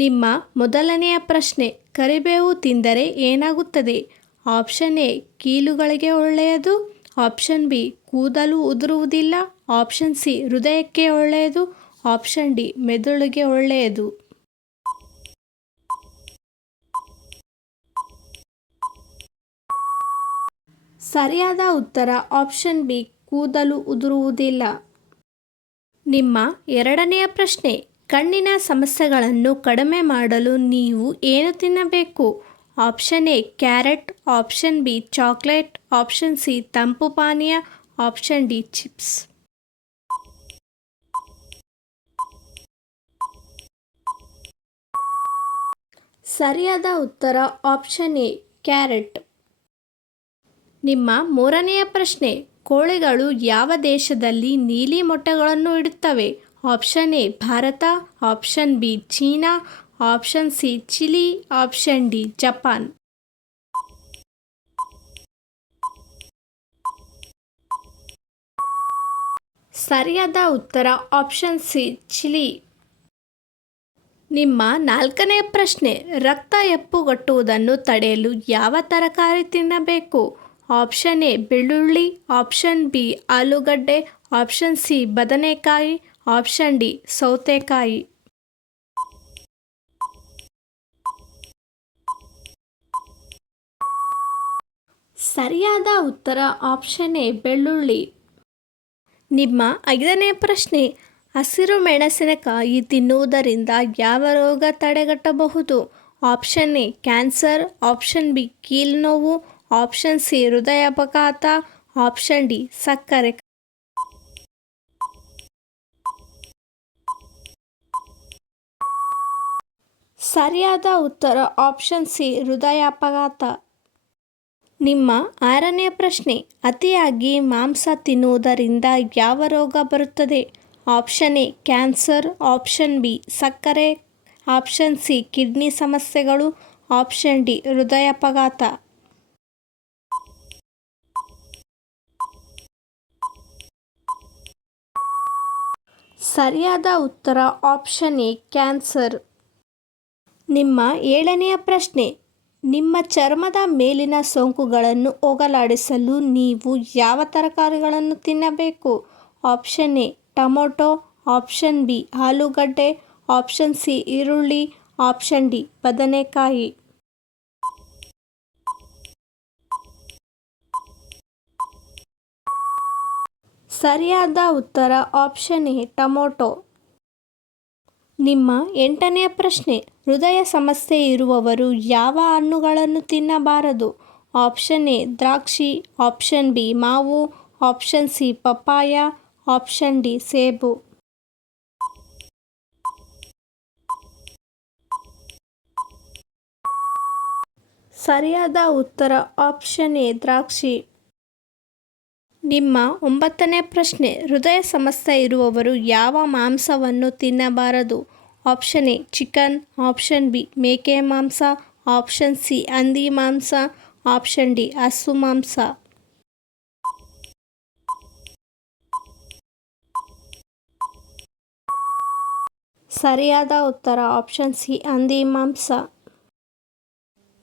ನಿಮ್ಮ ಮೊದಲನೆಯ ಪ್ರಶ್ನೆ, ಕರಿಬೇವು ತಿಂದರೆ ಏನಾಗುತ್ತದೆ? ಆಪ್ಷನ್ ಎ ಕೀಲುಗಳಿಗೆ ಒಳ್ಳೆಯದು, ಆಪ್ಷನ್ ಬಿ ಕೂದಲು ಉದುರುವುದಿಲ್ಲ, ಆಪ್ಷನ್ ಸಿ ಹೃದಯಕ್ಕೆ ಒಳ್ಳೆಯದು, ಆಪ್ಷನ್ ಡಿ ಮೆದುಳಿಗೆ ಒಳ್ಳೆಯದು. ಸರಿಯಾದ ಉತ್ತರ ಆಪ್ಷನ್ ಬಿ ಕೂದಲು ಉದುರುವುದಿಲ್ಲ. ನಿಮ್ಮ ಎರಡನೆಯ ಪ್ರಶ್ನೆ, ಕಣ್ಣಿನ ಸಮಸ್ಯೆಗಳನ್ನು ಕಡಿಮೆ ಮಾಡಲು ನೀವು ಏನು ತಿನ್ನಬೇಕು? Option A carrot, option B chocolate, option C ತಂಪು ಪಾನೀಯ, ಆಪ್ಷನ್ ಡಿ ಚಿಪ್ಸ್. ಸರಿಯಾದ ಉತ್ತರ ಆಪ್ಷನ್ ಎ ಕ್ಯಾರೆಟ್. ನಿಮ್ಮ ಮೂರನೆಯ ಪ್ರಶ್ನೆ, ಕೋಳಿಗಳು ಯಾವ ದೇಶದಲ್ಲಿ ನೀಲಿ ಮೊಟ್ಟೆಗಳನ್ನು ಇಡುತ್ತವೆ? Option A Bharat, option B China, option C Chile, option D Japan. ಸರಿಯಾದ ಉತ್ತರ ಆಪ್ಷನ್ ಸಿ ಚಿಲಿ. ನಿಮ್ಮ ನಾಲ್ಕನೆಯ ಪ್ರಶ್ನೆ, ರಕ್ತ ಹೆಪ್ಪುಗಟ್ಟುವುದನ್ನು ತಡೆಯಲು ಯಾವ ತರಕಾರಿ ತಿನ್ನಬೇಕು? ಆಪ್ಷನ್ ಎ ಬೆಳ್ಳುಳ್ಳಿ, ಆಪ್ಷನ್ ಬಿ ಆಲೂಗಡ್ಡೆ, ಆಪ್ಷನ್ ಸಿ ಬದನೆಕಾಯಿ, ಆಪ್ಷನ್ ಡಿ ಸೌತೆಕಾಯಿ. ಸರಿಯಾದ ಉತ್ತರ ಆಪ್ಷನ್ ಎ ಬೆಳ್ಳುಳ್ಳಿ. ನಿಮ್ಮ ಐದನೇ ಪ್ರಶ್ನೆ, ಹಸಿರು ಮೆಣಸಿನಕಾಯಿ ತಿನ್ನುವುದರಿಂದ ಯಾವ ರೋಗ ತಡೆಗಟ್ಟಬಹುದು? Option A cancer, option B ಕೀಲು ನೋವು, ಆಪ್ಷನ್ ಸಿ ಹೃದಯಾಘಾತ, ಆಪ್ಷನ್ ಡಿ ಸಕ್ಕರೆ. ಸರಿಯಾದ ಉತ್ತರ ಆಪ್ಷನ್ ಸಿ ಹೃದಯಾಘಾತ. ನಿಮ್ಮ ಆರನೇ ಪ್ರಶ್ನೆ, ಅತಿಯಾಗಿ ಮಾಂಸ ತಿನ್ನುವುದರಿಂದ ಯಾವ ರೋಗ ಬರುತ್ತದೆ? Option A cancer, option B ಸಕ್ಕರೆ, ಆಪ್ಷನ್ ಸಿ ಕಿಡ್ನಿ ಸಮಸ್ಯೆಗಳು, ಆಪ್ಷನ್ ಡಿ ಹೃದಯಾಘಾತ. ಸರಿಯಾದ ಉತ್ತರ ಆಪ್ಷನ್ ಎ ಕ್ಯಾನ್ಸರ್. ನಿಮ್ಮ ಏಳನೆಯ ಪ್ರಶ್ನೆ, ನಿಮ್ಮ ಚರ್ಮದ ಮೇಲಿನ ಸೋಂಕುಗಳನ್ನು ಹೋಗಲಾಡಿಸಲು ನೀವು ಯಾವ ತರಕಾರಿಗಳನ್ನು ತಿನ್ನಬೇಕು? Option A tomato, option B ಆಲೂಗಡ್ಡೆ, ಆಪ್ಷನ್ ಸಿ ಈರುಳ್ಳಿ, ಆಪ್ಷನ್ ಡಿ ಬದನೆಕಾಯಿ. ಸರಿಯಾದ ಉತ್ತರ ಆಪ್ಷನ್ ಎ ಟೊಮೊಟೊ. ನಿಮ್ಮ ಎಂಟನೆಯ ಪ್ರಶ್ನೆ, ಹೃದಯ ಸಮಸ್ಯೆ ಇರುವವರು ಯಾವ ಹಣ್ಣುಗಳನ್ನು ತಿನ್ನಬಾರದು? ಆಪ್ಷನ್ ಎ ದ್ರಾಕ್ಷಿ, ಆಪ್ಷನ್ ಬಿ ಮಾವು, option C papaya, option D ಸೇಬು. ಸರಿಯಾದ ಉತ್ತರ ಆಪ್ಷನ್ ಎ ದ್ರಾಕ್ಷಿ. ನಿಮ್ಮ ಒಂಬತ್ತನೇ ಪ್ರಶ್ನೆ, ಹೃದಯ ಸಮಸ್ಯೆ ಇರುವವರು ಯಾವ ಮಾಂಸವನ್ನು ತಿನ್ನಬಾರದು? Option A chicken, option B ಮೇಕೆ ಮಾಂಸ, ಆಪ್ಷನ್ ಸಿ ಹಂದಿ ಮಾಂಸ, ಆಪ್ಷನ್ ಡಿ ಹಸು ಮಾಂಸ. ಸರಿಯಾದ ಉತ್ತರ ಆಪ್ಷನ್ ಸಿ ಹಂದಿ ಮಾಂಸ.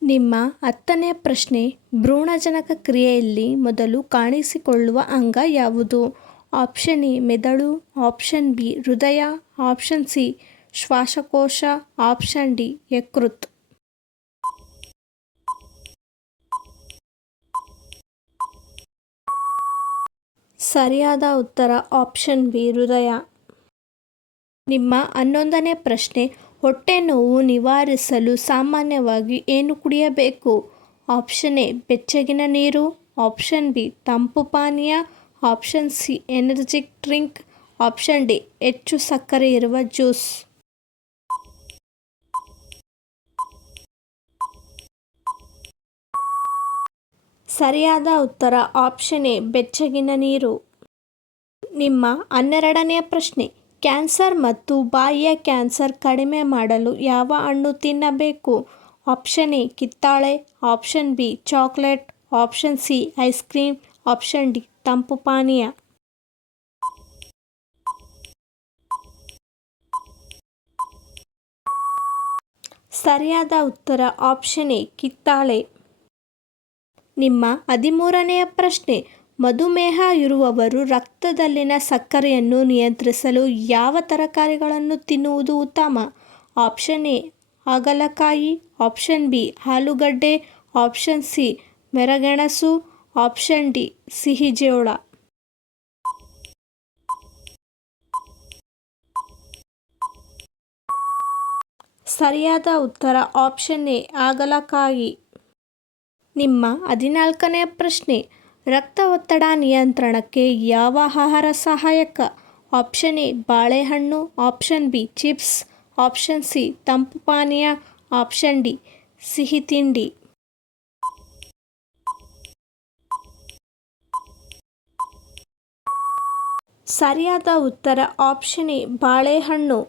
ನಿಮ್ಮ ಹತ್ತನೇ ಪ್ರಶ್ನೆ, ಭ್ರೂಣಜನಕ ಕ್ರಿಯೆಯಲ್ಲಿ ಮೊದಲು ಕಾಣಿಸಿಕೊಳ್ಳುವ ಅಂಗ ಯಾವುದು? ಆಪ್ಷನ್ ಎ ಮೆದುಳು, ಆಪ್ಷನ್ ಬಿ ಹೃದಯ, ಆಪ್ಷನ್ ಸಿ ಶ್ವಾಸಕೋಶ, ಆಪ್ಷನ್ ಡಿ ಯಕೃತ್. ಸರಿಯಾದ ಉತ್ತರ ಆಪ್ಷನ್ ಬಿ ಹೃದಯ. ನಿಮ್ಮ 11ನೇ ಪ್ರಶ್ನೆ, ಹೊಟ್ಟೆ ನೋವು ನಿವಾರಿಸಲು ಸಾಮಾನ್ಯವಾಗಿ ಏನು ಕುಡಿಯಬೇಕು? ಆಪ್ಷನ್ ಎ ಬೆಚ್ಚಗಿನ ನೀರು, ಆಪ್ಷನ್ ಬಿ ತಂಪು ಪಾನೀಯ, option C energetic drink, option D ಹೆಚ್ಚು ಸಕ್ಕರೆ ಇರುವ ಜ್ಯೂಸ್. ಸರಿಯಾದ ಉತ್ತರ ಆಪ್ಷನ್ ಎ ಬೆಚ್ಚಗಿನ ನೀರು. ನಿಮ್ಮ 12ನೇ ಪ್ರಶ್ನೆ, ಕ್ಯಾನ್ಸರ್ ಮತ್ತು ಬಾಯಿಯ ಕ್ಯಾನ್ಸರ್ ಕಡಿಮೆ ಮಾಡಲು ಯಾವ ಹಣ್ಣು ತಿನ್ನಬೇಕು? ಆಪ್ಷನ್ ಎ ಕಿತ್ತಳೆ, option B chocolate, option C ice cream, option D ತಂಪು ಪಾನೀಯ. ಸರಿಯಾದ ಉತ್ತರ ಆಪ್ಷನ್ ಎ ಕಿತ್ತಾಳೆ. ನಿಮ್ಮ 13ನೆಯ ಪ್ರಶ್ನೆ, ಮಧುಮೇಹ ಇರುವವರು ರಕ್ತದಲ್ಲಿನ ಸಕ್ಕರೆಯನ್ನು ನಿಯಂತ್ರಿಸಲು ಯಾವ ತರಕಾರಿಗಳನ್ನು ತಿನ್ನುವುದು ಉತ್ತಮ? ಆಪ್ಷನ್ ಎ ಹಾಗಲಕಾಯಿ, ಆಪ್ಷನ್ ಬಿ ಆಲೂಗಡ್ಡೆ, ಆಪ್ಷನ್ ಸಿ ಮೆರಗೆಣಸು, ಆಪ್ಷನ್ ಡಿ ಸಿಹಿಜೋಳ. ಸರಿಯಾದ ಉತ್ತರ ಆಪ್ಷನ್ ಎ ಹಾಗಲಕಾಯಿ. ನಿಮ್ಮ 14ನೇ ಪ್ರಶ್ನೆ, ರಕ್ತ ಒತ್ತಡ ನಿಯಂತ್ರಣಕ್ಕೆ ಯಾವ ಆಹಾರ ಸಹಾಯಕ? ಆಪ್ಷನ್ ಎ ಬಾಳೆಹಣ್ಣು, option B chips, option C ತಂಪು ಪಾನೀಯ, ಆಪ್ಷನ್ ಡಿ ಸಿಹಿ ತಿಂಡಿ. ಸರಿಯಾದ ಉತ್ತರ ಆಪ್ಷನ್ ಎ ಬಾಳೆಹಣ್ಣು.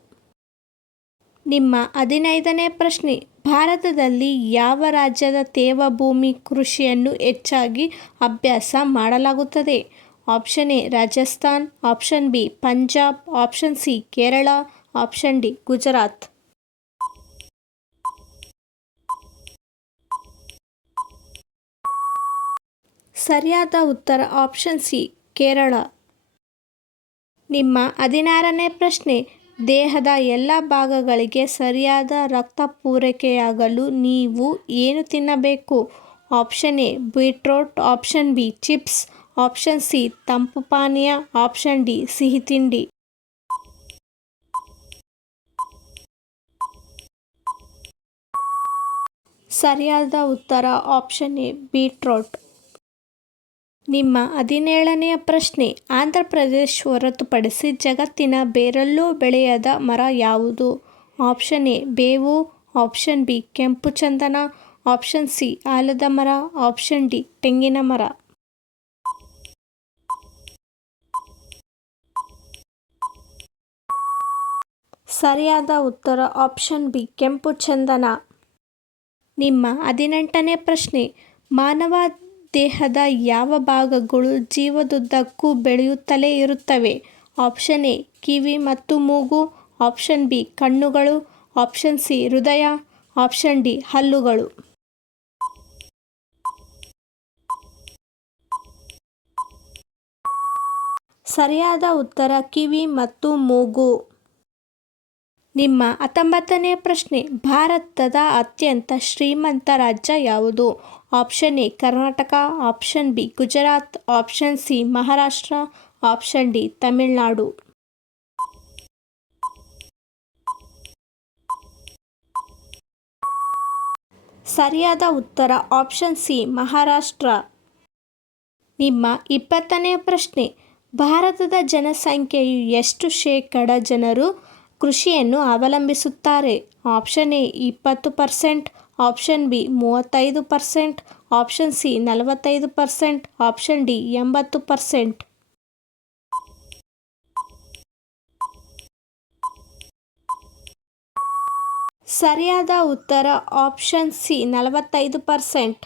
ನಿಮ್ಮ 15ನೇ ಪ್ರಶ್ನೆ, ಭಾರತದಲ್ಲಿ ಯಾವ ರಾಜ್ಯದ ತೇವಭೂಮಿ ಕೃಷಿಯನ್ನು ಹೆಚ್ಚಾಗಿ ಅಭ್ಯಾಸ ಮಾಡಲಾಗುತ್ತದೆ? Option A Rajasthan, option B Punjab, option C Kerala, option D Gujarat. ಸರಿಯಾದ ಉತ್ತರ ಆಪ್ಷನ್ ಸಿ ಕೇರಳ. ನಿಮ್ಮ 16ನೇ ಪ್ರಶ್ನೆ, ದೇಹದ ಎಲ್ಲ ಭಾಗಗಳಿಗೆ ಸರಿಯಾದ ರಕ್ತ ಪೂರೈಕೆಯಾಗಲು ನೀವು ಏನು ತಿನ್ನಬೇಕು? Option A beetroot, option B chips, option C ತಂಪು ಪಾನೀಯ, ಆಪ್ಷನ್ ಡಿ ಸಿಹಿ ತಿಂಡಿ. ಸರಿಯಾದ ಉತ್ತರ ಆಪ್ಷನ್ ಎ ಬೀಟ್ರೋಟ್. ನಿಮ್ಮ 17ನೆಯ ಪ್ರಶ್ನೆ, ಆಂಧ್ರ ಪ್ರದೇಶ್ ಹೊರತುಪಡಿಸಿ ಜಗತ್ತಿನ ಬೇರೆಲ್ಲೂ ಬೆಳೆಯದ ಮರ ಯಾವುದು? ಆಪ್ಷನ್ ಎ ಬೇವು, ಆಪ್ಷನ್ ಬಿ ಕೆಂಪು ಚಂದನ, ಆಪ್ಷನ್ ಸಿ ಆಲದ ಮರ, ಆಪ್ಷನ್ ಡಿ ತೆಂಗಿನ ಮರ. ಸರಿಯಾದ ಉತ್ತರ ಆಪ್ಷನ್ ಬಿ ಕೆಂಪು ಚಂದನ. ನಿಮ್ಮ 18ನೇ ಪ್ರಶ್ನೆ, ಮಾನವ ದೇಹದ ಯಾವ ಭಾಗಗಳು ಜೀವನದುದ್ದಕ್ಕೂ ಬೆಳೆಯುತ್ತಲೇ ಇರುತ್ತವೆ? ಆಪ್ಷನ್ ಎ ಕಿವಿ ಮತ್ತು ಮೂಗು, ಆಪ್ಷನ್ ಬಿ ಕಣ್ಣುಗಳು, ಆಪ್ಷನ್ ಸಿ ಹೃದಯ, ಆಪ್ಷನ್ ಡಿ ಹಲ್ಲುಗಳು. ಸರಿಯಾದ ಉತ್ತರ ಕಿವಿ ಮತ್ತು ಮೂಗು. ನಿಮ್ಮ 19ನೇ ಪ್ರಶ್ನೆ, ಭಾರತದ ಅತ್ಯಂತ ಶ್ರೀಮಂತ ರಾಜ್ಯ ಯಾವುದು? Option A Karnataka, option B Gujarat, option C Maharashtra, option D Tamil Nadu. ಸರಿಯಾದ ಉತ್ತರ ಆಪ್ಷನ್ ಸಿ ಮಹಾರಾಷ್ಟ್ರ. ನಿಮ್ಮ 20ನೇ ಪ್ರಶ್ನೆ, ಭಾರತದ ಜನಸಂಖ್ಯೆಯು ಎಷ್ಟು ಶೇಕಡ ಜನರು ಕೃಷಿಯನ್ನು ಅವಲಂಬಿಸುತ್ತಾರೆ? Option A 20%, option B 35%, option C 45%, option D 80%. ಸರಿಯಾದ ಉತ್ತರ ಆಪ್ಷನ್ ಸಿ 45%.